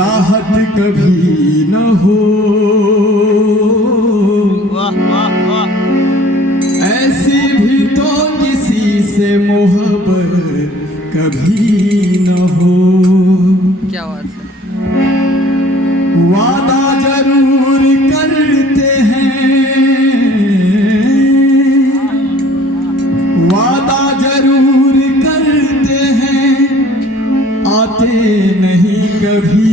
राहत कभी न हो, ऐसी भी तो किसी से मोहब्बत कभी न हो। क्या बात है। वादा जरूर करते हैं, वादा जरूर करते हैं, आते नहीं कभी।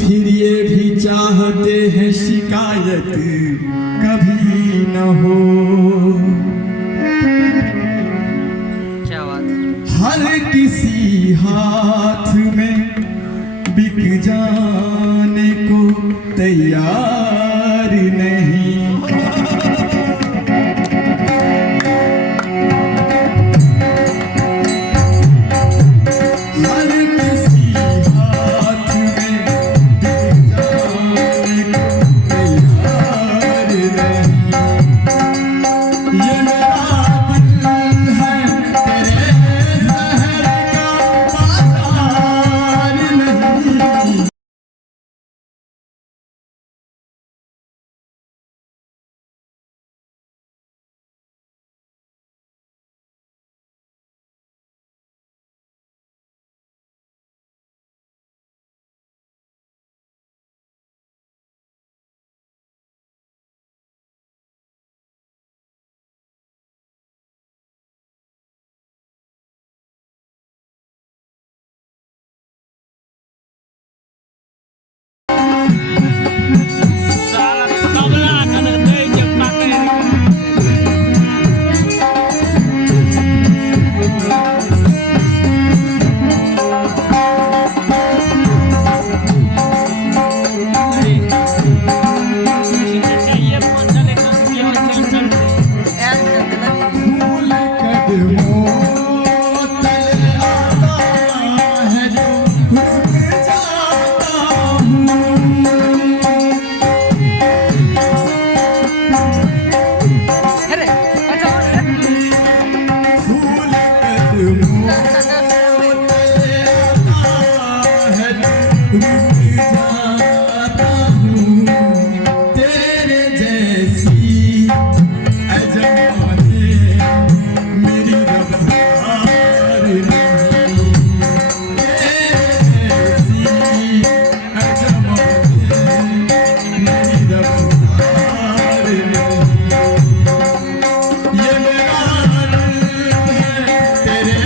फिर ये भी चाहते हैं शिकायत कभी न हो। क्या बात है। हर किसी हाथ में बिक जाने को तैयार नहीं। हर किसी हाथ में बिक जाने को तैयार नहीं। ये मेरा दिल है तेरे शहर का बाजार नहीं। फूल कदमों तले आता है जो रुक जाता हूँ। अरे अच्छा फूल कदमों तले आता है जो रुक जाता हूँ। तेरे जैसी अजमाने मेरी रफ्तार नहीं। तेरे जैसी अजमाने मेरी रफ्तार नहीं। ये मेरा दिल है तेरे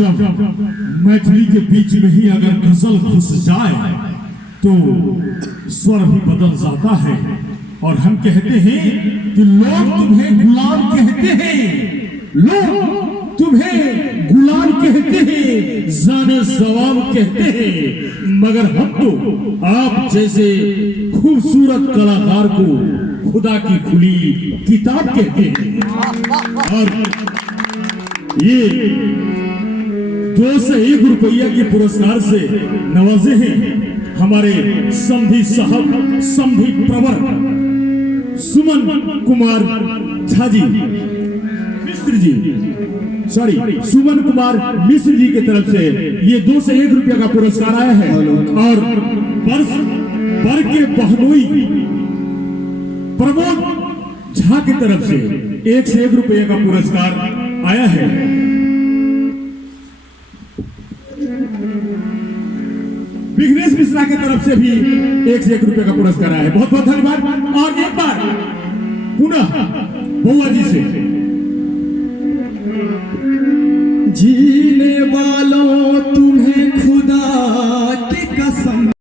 जब मैथिली के बीच में ही अगर गजल घुस जाए तो स्वर भी बदल जाता है। और हम कहते हैं कि लोग तुम्हें गुलाम कहते हैं, लोग तुम्हें गुलाम कहते हैं, जाने सवाब कहते हैं, मगर हम तो आप जैसे खूबसूरत कलाकार को खुदा की खुली किताब कहते हैं। और ये 2 से 1 रुपया के पुरस्कार से नवाजे हैं हमारे समधी साहब, समधी प्रवर सुमन कुमार झा जी, मिश्र जी, सॉरी सुमन कुमार मिश्र जी की तरफ से ये 2 से 1 रुपया का पुरस्कार आया है। और बर के बहनोई प्रमोद झा की तरफ से 1 से 1 रुपये का पुरस्कार आया है। विघ्नेश मिश्रा की तरफ से भी 1 से 1 रुपये का पुरस्कार आया है। बहुत बहुत धन्यवाद। और एक बार पुनः बउआ जी से, जीने वालों तुम्हें खुदा की कसम